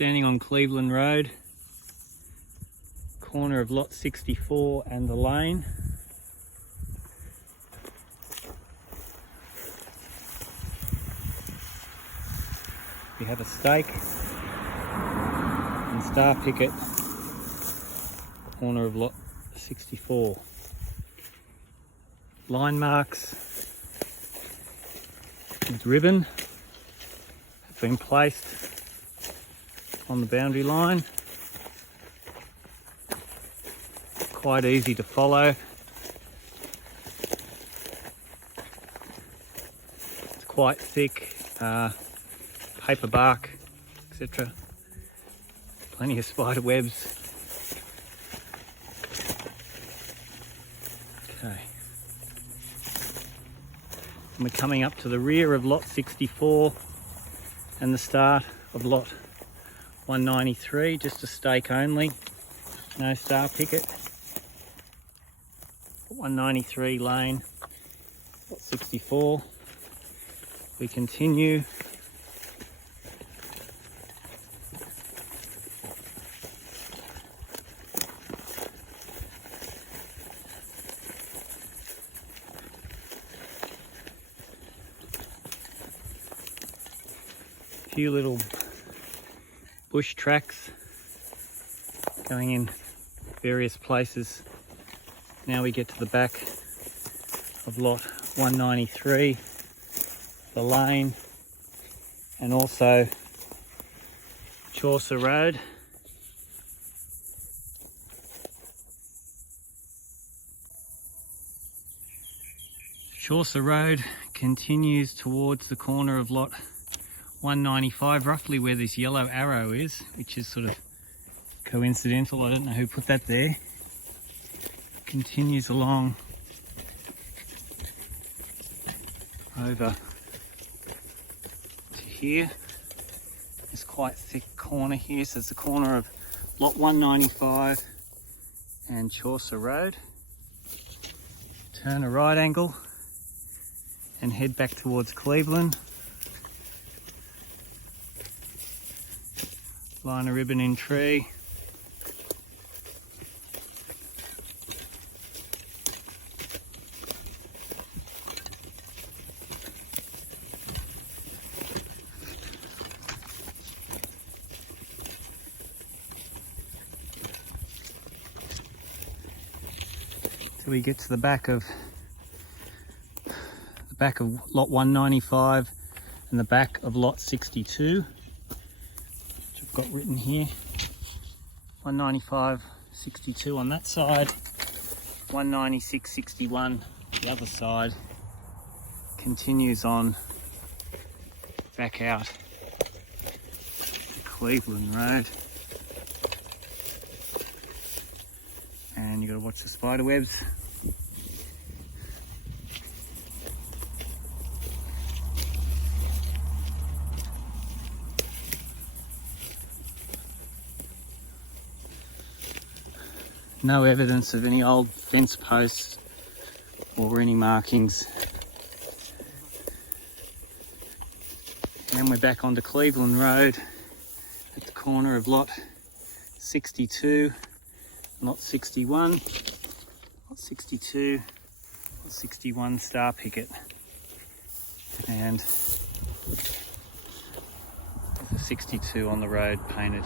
standing on Cleveland Road, corner of lot 64 and the lane. We have a stake and star picket, corner of lot 64. Line marks with ribbon have been placed on the boundary line. Quite easy to follow. It's quite thick, paper bark, etc. Plenty of spider webs. Okay. And we're coming up to the rear of lot 64 and the start of lot 193, just a stake only, no star picket. 193 lane, lot 64. We continue. A few little bush tracks going in various places. Now we get to the back of lot 193, the lane, and also Chaucer Road. Chaucer Road continues towards the corner of lot 195, roughly where this yellow arrow is, which is sort of coincidental. I don't know who put that there. Continues along over to here. This quite thick corner here, so it's the corner of lot 195 and Chaucer Road. Turn a right angle and head back towards Cleveland. Line a ribbon in tree. Till we get to the back of lot 195 and the back of lot 62. Got written here, 195, 62 on that side, 196, 61 the other side. Continues on back out to Cleveland Road, and you got to watch the spider webs. No evidence of any old fence posts or any markings. And we're back onto Cleveland Road at the corner of lot 62, lot 61, lot 62, lot 61 star picket. And there's a 62 on the road painted.